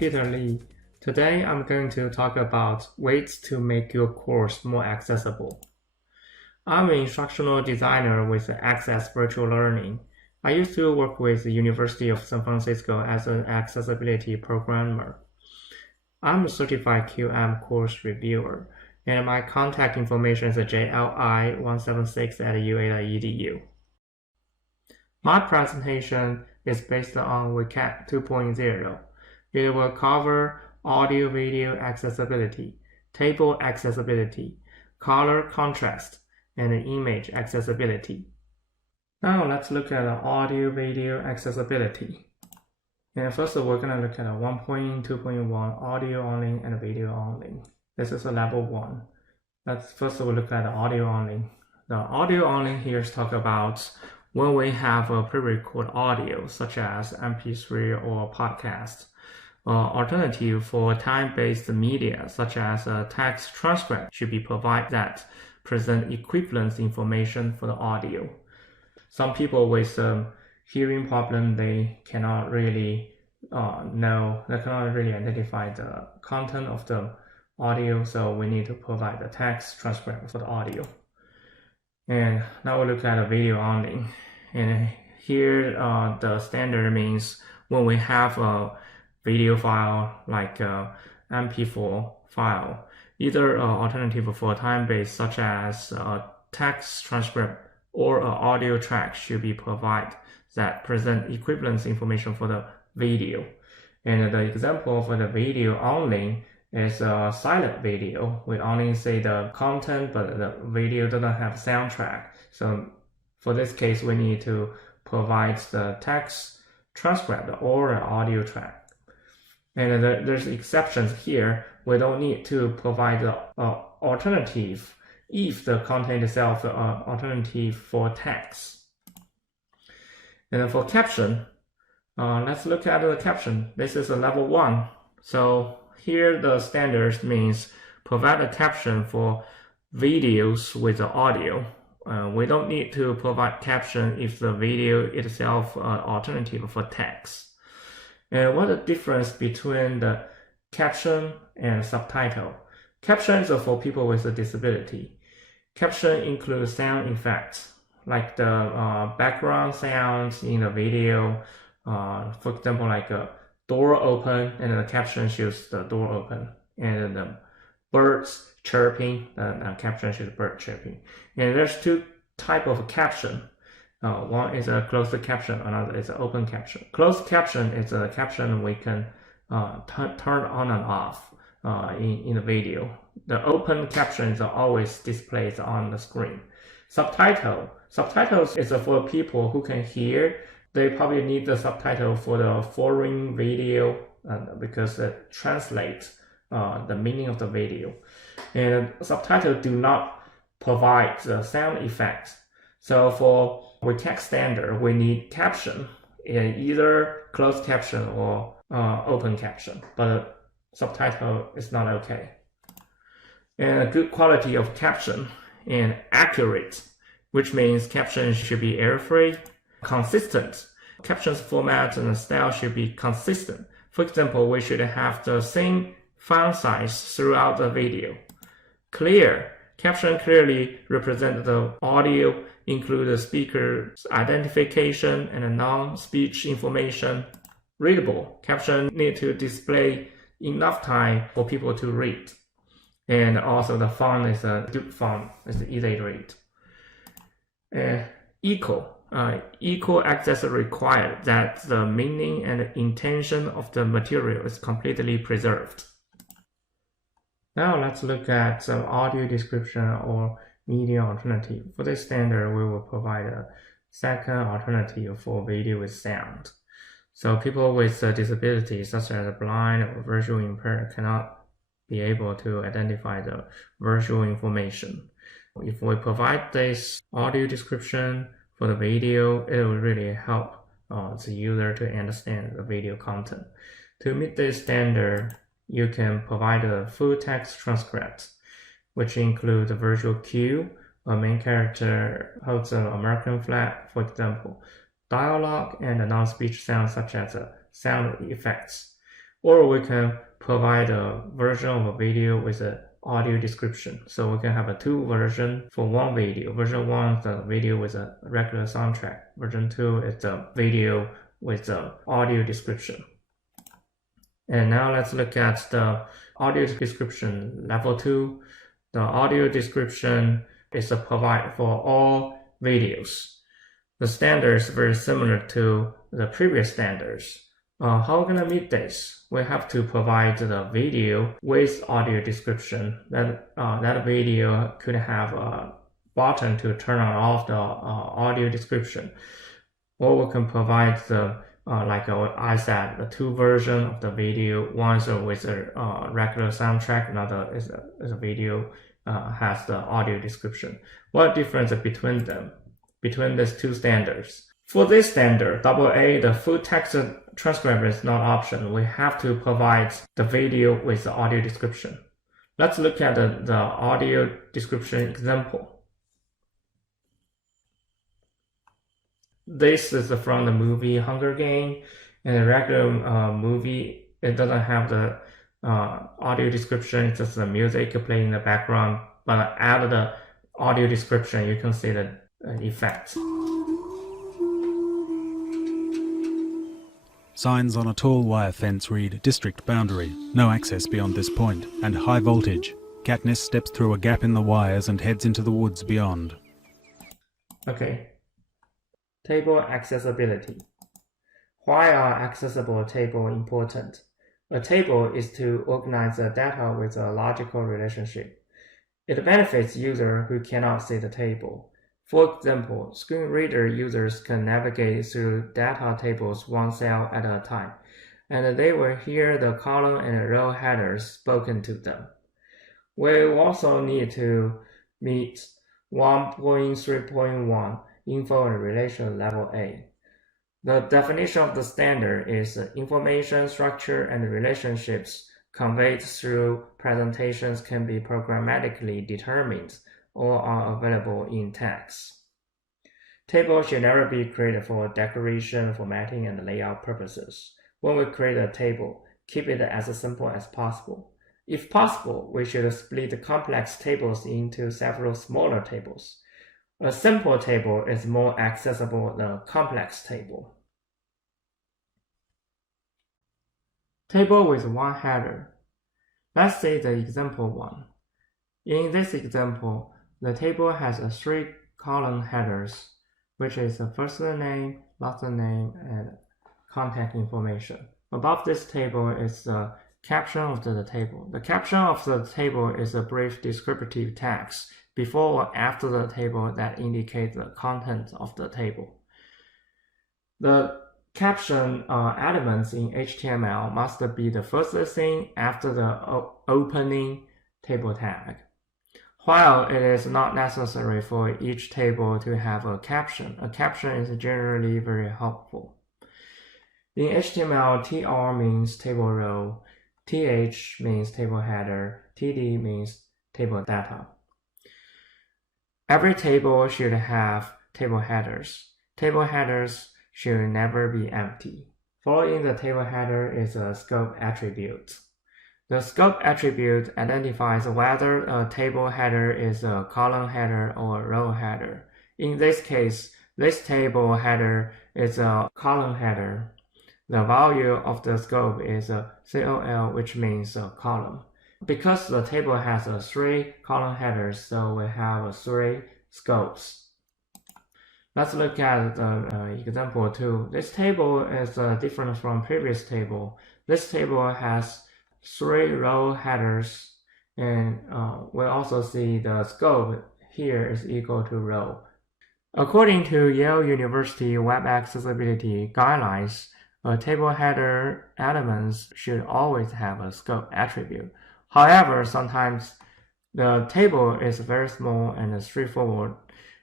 Peter Lee. Today I'm going to talk about ways to make your course more accessible. I'm an instructional designer with Access Virtual Learning. I used to work with the University of San Francisco as an accessibility programmer. I'm a certified QM course reviewer, and my contact information is jli176@ua.edu. My presentation is based on WCAG 2.0. It will cover audio-video accessibility, table accessibility, color contrast, and image accessibility. Now let's look at audio-video accessibility. And first we're going to look at 1.2.1 audio only and video only. This is a level 1. Let's first look at audio only. The audio only here is talk about when we have a pre-recorded audio such as MP3 or podcast. Alternative for time-based media such as a text transcript should be provided that present equivalent information for the audio. Some people with hearing problem, they cannot really identify the content of the audio, so we need to provide the text transcript for the audio. And now we look at a video only. And here the standard means when we have a video file like MP4 file, either alternative for time-based such as text transcript or audio track should be provided that present equivalent information for the video. And the example for the video only is a silent video. We only say the content, but the video doesn't have soundtrack. So for this case, we need to provide the text transcript or audio track. And there's exceptions here. We don't need to provide the alternative if the content itself alternative for text. And then for caption, let's look at the caption. This is a level 1. So here the standards means provide a caption for videos with the audio. We don't need to provide caption if the video itself alternative for text. And what's the difference between the caption and subtitle? Caption is for people with a disability. Caption includes sound effects, like the background sounds in the video. For example, like a door open, and the caption shows the door open, and the birds chirping, the caption shows bird chirping. And there's two types of caption. One is a closed caption, another is an open caption. Closed caption is a caption we can turn on and off in the video. The open caption is always displayed on the screen. Subtitles is for people who can hear. They probably need the subtitle for the foreign video because it translates the meaning of the video. And subtitles do not provide the sound effects. So for WCAG standard, we need caption in either closed caption or open caption, but subtitle is not okay. And a good quality of caption and accurate, which means caption should be error-free, consistent. Captions format and style should be consistent. For example, we should have the same font size throughout the video. Clear. Caption clearly represent the audio, include the speaker's identification and non-speech information. Readable. Caption need to display enough time for people to read. And also the font is a good font, it's easy to read. Equal access required, that the meaning and intention of the material is completely preserved. Now let's look at some audio description or media alternative. For this standard, we will provide a second alternative for video with sound. So people with disabilities such as blind or visual impaired cannot be able to identify the visual information. If we provide this audio description for the video, it will really help the user to understand the video content. To meet this standard, you can provide a full text transcript, which includes a visual cue. A main character holds an American flag, for example, dialogue and non-speech sounds such as sound effects. Or we can provide a version of a video with an audio description. So we can have a two version for one video. Version 1 is the video with a regular soundtrack. Version 2 is the video with the audio description. And now let's look at the audio description level 2. The audio description is provided for all videos. The standard is very similar to the previous standards. How are we going to meet this? We have to provide the video with audio description. That video could have a button to turn on off the audio description. Or we can provide the like I said, the two versions of the video. One is with a regular soundtrack, another is a video has the audio description. What difference between them? Between these two standards? For this standard, AA, the full text transcriber is not optional. We have to provide the video with the audio description. Let's look at the audio description example. This is from the movie Hunger Games. In a regular movie, it doesn't have the audio description, it's just the music playing in the background. But add the audio description, you can see the effects. Signs on a tall wire fence read "District Boundary, no access beyond this point," and "High voltage." Katniss steps through a gap in the wires and heads into the woods beyond. Okay. Table accessibility. Why are accessible tables important? A table is to organize the data with a logical relationship. It benefits users who cannot see the table. For example, screen reader users can navigate through data tables one cell at a time, and they will hear the column and row headers spoken to them. We also need to meet 1.3.1 Info and Relation Level A. The definition of the standard is information, structure, and relationships conveyed through presentations can be programmatically determined or are available in text. Tables should never be created for decoration, formatting, and layout purposes. When we create a table, keep it as simple as possible. If possible, we should split complex tables into several smaller tables. A simple table is more accessible than a complex table. Table with one header. Let's see the example 1. In this example, the table has 3 column headers, which is the first name, last name, and contact information. Above this table is the caption of the table. The caption of the table is a brief descriptive text before or after the table that indicates the content of the table. The caption elements in HTML must be the first thing after the opening table tag. While it is not necessary for each table to have a caption is generally very helpful. In HTML, TR means table row, TH means table header, TD means table data. Every table should have table headers. Table headers should never be empty. Following the table header is a scope attribute. The scope attribute identifies whether a table header is a column header or a row header. In this case, this table header is a column header. The value of the scope is a COL, which means a column. Because the table has 3 column headers, so we have 3 scopes. Let's look at the example 2. This table is different from previous table. This table has 3 row headers, and we also see the scope here is equal to row. According to Yale University Web Accessibility Guidelines, a table header elements should always have a scope attribute. However, sometimes the table is very small and straightforward.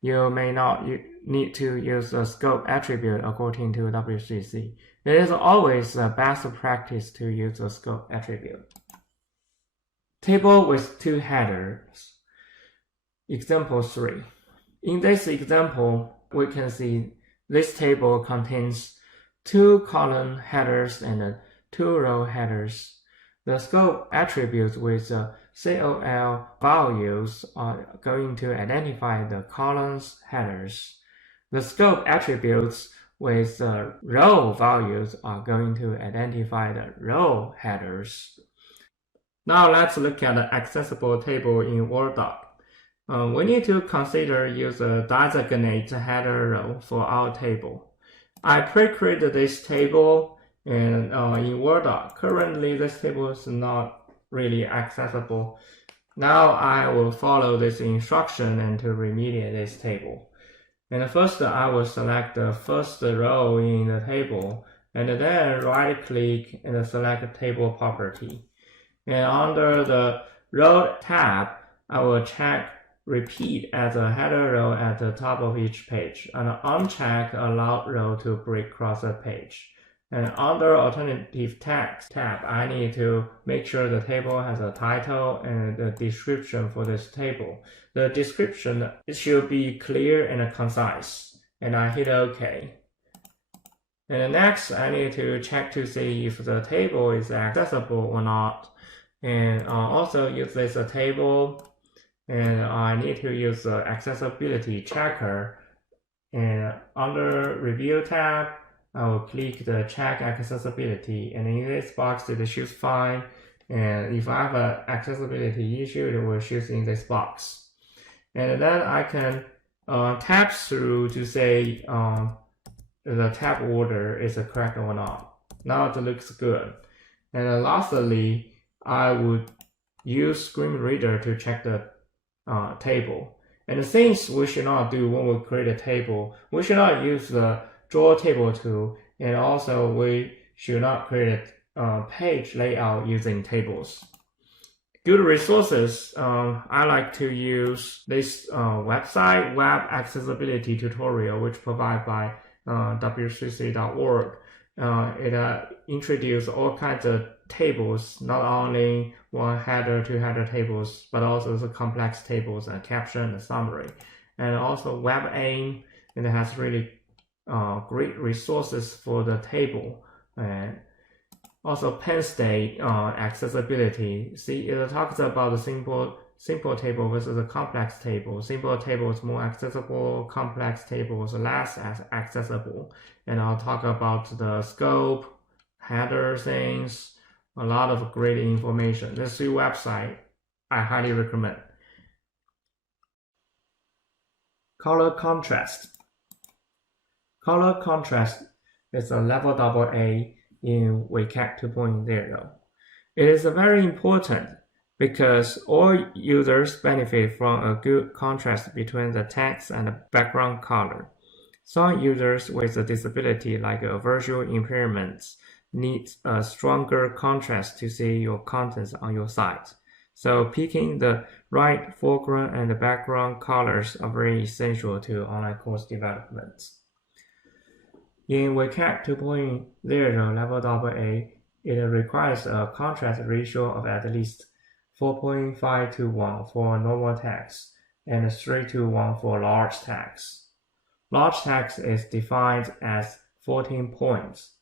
You may not need to use the scope attribute according to WCC. It is always the best practice to use the scope attribute. Table with 2 headers. Example 3. In this example, we can see this table contains 2 column headers and two-row headers. The scope attributes with the COL values are going to identify the columns headers. The scope attributes with the row values are going to identify the row headers. Now let's look at the accessible table in Word doc. We need to consider use a designate header row for our table. I pre-created this table and in Word doc. Currently, this table is not really accessible. Now I will follow this instruction and to remediate this table. And first, I will select the first row in the table, and then right-click and select Table Property. And under the Row tab, I will check Repeat as a header row at the top of each page, and uncheck Allow row to break across the page. And under Alternative Text tab, I need to make sure the table has a title and a description for this table. The description should be clear and concise, and I hit OK. And next, I need to check to see if the table is accessible or not. And also use this table, and I need to use the accessibility checker. And under Review tab, I will click the check accessibility, and in this box it shows fine. And if I have an accessibility issue, it will show in this box. And then I can tap through to say the tab order is correct or not. Now it looks good. And lastly, I would use Screen Reader to check the table. And things we should not do when we create a table, we should not use the Draw Table tool, and also we should not create a page layout using tables. Good resources, I like to use this website, Web Accessibility Tutorial, which provided by w3c.org. It introduces all kinds of tables, not only one header, two header tables, but also the complex tables and caption and summary. And also WebAIM, and it has really great resources for the table. And also Penn State accessibility. See, it talks about the simple table versus a complex table. Simple table is more accessible, complex table is less accessible. And I'll talk about the scope, header things, a lot of great information. This website I highly recommend. Color contrast. Color contrast is a level AA in WCAG 2.0. It is very important because all users benefit from a good contrast between the text and the background color. Some users with a disability like a visual impairments need a stronger contrast to see your contents on your site. So picking the right foreground and the background colors are very essential to online course development. In WCAG 2.0 level AA, it requires a contrast ratio of at least 4.5 to 1 for normal text and 3 to 1 for large text. Large text is defined as 14 points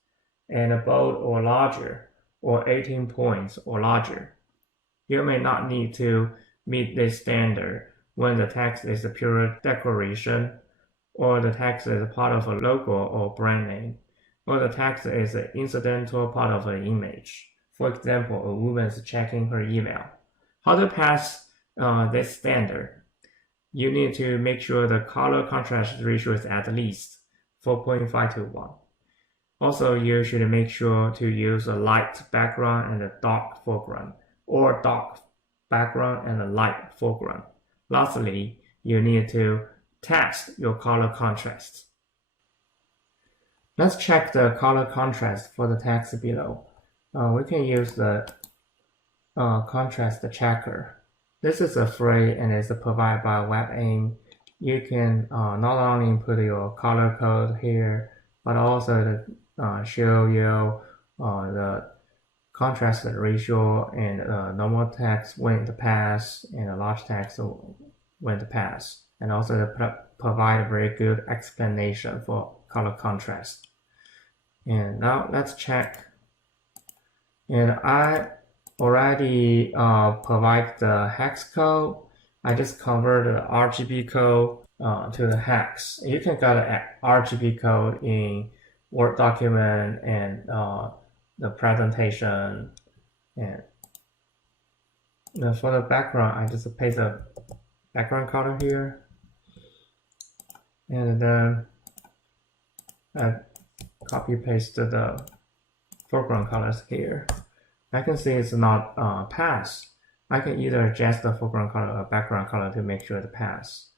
and bold or larger, or 18 points or larger. You may not need to meet this standard when the text is a pure declaration, or the text is part of a logo or brand name, or the text is an incidental part of an image. For example, a woman is checking her email. How to pass this standard? You need to make sure the color contrast ratio is at least 4.5 to 1. Also, you should make sure to use a light background and a dark foreground, or dark background and a light foreground. Lastly, you need to test your color contrast. Let's check the color contrast for the text below. We can use the contrast checker. This is a free and is provided by WebAIM. You can not only put your color code here, but also to show you the contrast ratio and normal text when it pass and large text when it pass, and also to provide a very good explanation for color contrast. And now let's check And I already provide the hex code. I just convert the RGB code to the hex. You can get an RGB code in Word document and the presentation. And for the background, I just paste a background color here. And then I copy paste the foreground colors here. I can see it's not pass. I can either adjust the foreground color or background color to make sure it pass.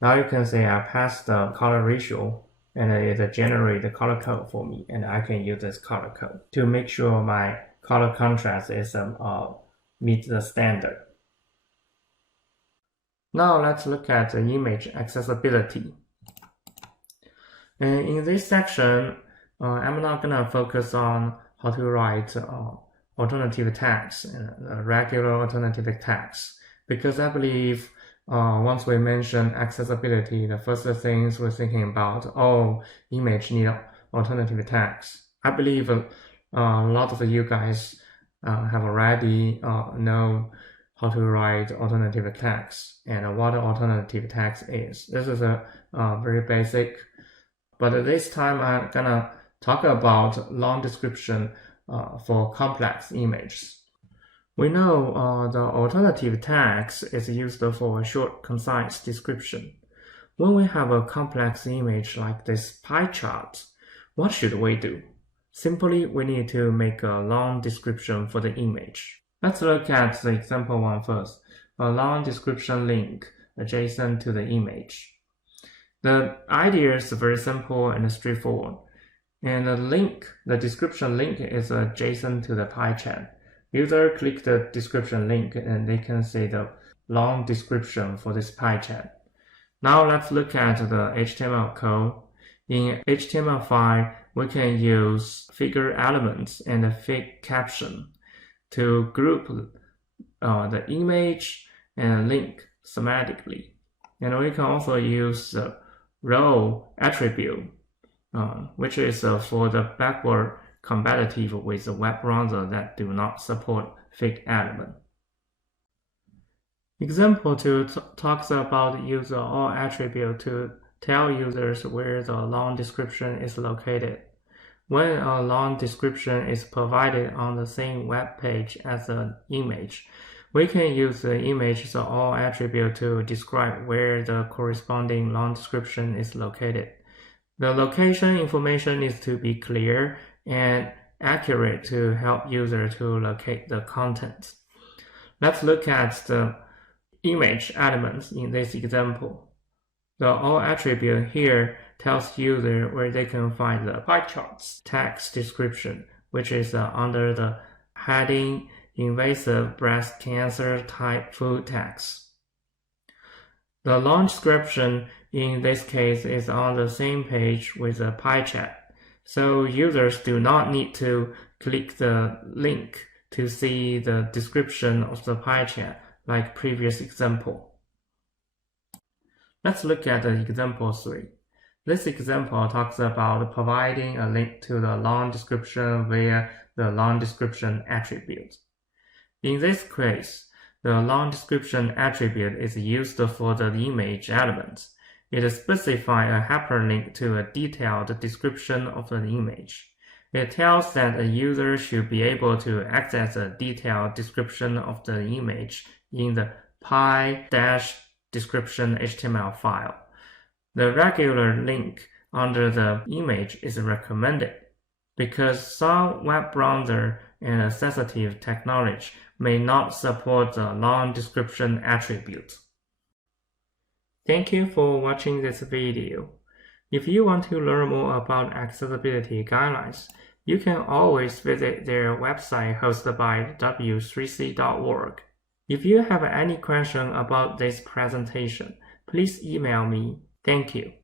Now you can see I passed the color ratio and it generates the color code for me, and I can use this color code to make sure my color contrast is meet the standard. Now let's look at the image accessibility. And in this section, I'm not gonna focus on how to write alternative tags and regular alternative tags, because I believe once we mention accessibility, the first things we're thinking about, image need alternative tags. I believe a lot of you guys have already know how to write alternative tags and what alternative tags is. This is a very basic, but this time I'm gonna talk about long description for complex images. We know the alternative tags is used for a short, concise description. When we have a complex image like this pie chart, what should we do? Simply, we need to make a long description for the image. Let's look at the example one first. A long description link adjacent to the image. The idea is very simple and straightforward. And the description link is adjacent to the pie chart. User click the description link and they can see the long description for this pie chart. Now let's look at the HTML code. In HTML5, we can use figure elements and a fig caption to group the image and link semantically. And we can also use the row attribute, which is for the backward compatible with the web browser that do not support fig element. Example 2 talks about use all attribute to tell users where the long description is located. When a long description is provided on the same web page as an image, we can use the image's all attribute to describe where the corresponding long description is located. The location information needs to be clear and accurate to help user to locate the content. Let's look at the image elements in this example. The all attribute here tells user where they can find the pie charts text description, which is under the heading invasive breast cancer type food tags. The long description in this case is on the same page with the pie chart, so users do not need to click the link to see the description of the pie chart like previous example. Let's look at example 3. This example talks about providing a link to the long description via the long description attribute. In this case, the long description attribute is used for the image elements. It specifies a hyperlink to a detailed description of the image. It tells that a user should be able to access a detailed description of the image in the pie-description HTML file. The regular link under the image is recommended because some web browser and sensitive technology may not support the long description attribute. Thank you for watching this video. If you want to learn more about accessibility guidelines, you can always visit their website hosted by w3c.org. If you have any question about this presentation, please email me. Thank you.